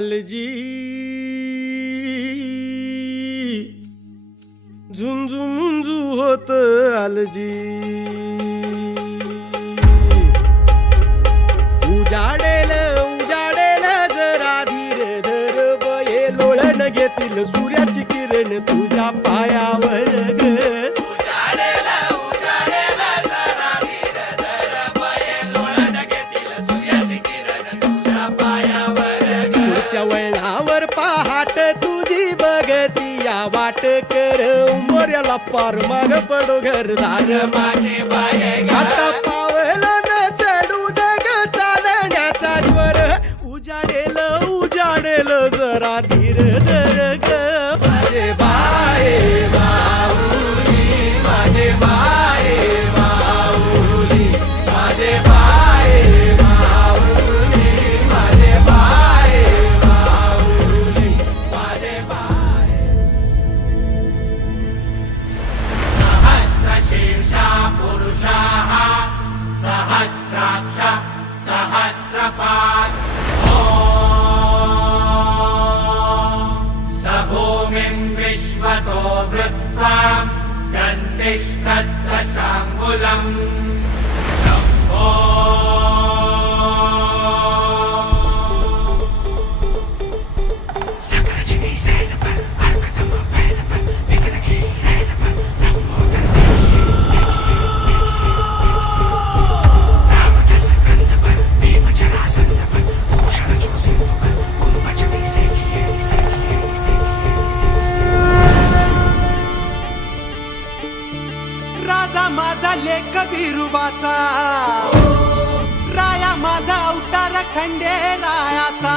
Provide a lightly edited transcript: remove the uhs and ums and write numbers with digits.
आलजी झुंझुंझु होत आलजी उजाडेल उजाडेल जरा धीर धर बये लोळण घेतील सूर्याची किरण तुझ्या पायावर ग वळणावर पहाट तुझी बघती या वाट कर मोर्याला पार माग पडो घरदार माझे बाये आता पावलं न चढू दग चालण्याचा ज्वर उजाडेल उजाडेल जरा धीर धर ग माझे बाये बाऊली माझे बाये बाऊली माझे बाये बाऊली माझे बाये सहस्राक्ष सहस्रपाद स भूमिं विश्वतो वृत्वा गन्तिष्ठद्दशाङ्गुलम् शम्भो सकलजने सैलपल अर्कतम पैलपल विघ्नकी रैलपल लंबोदर राजा माझा लेख बिरुबाचा राया माझा अवतार खंडेरायाचा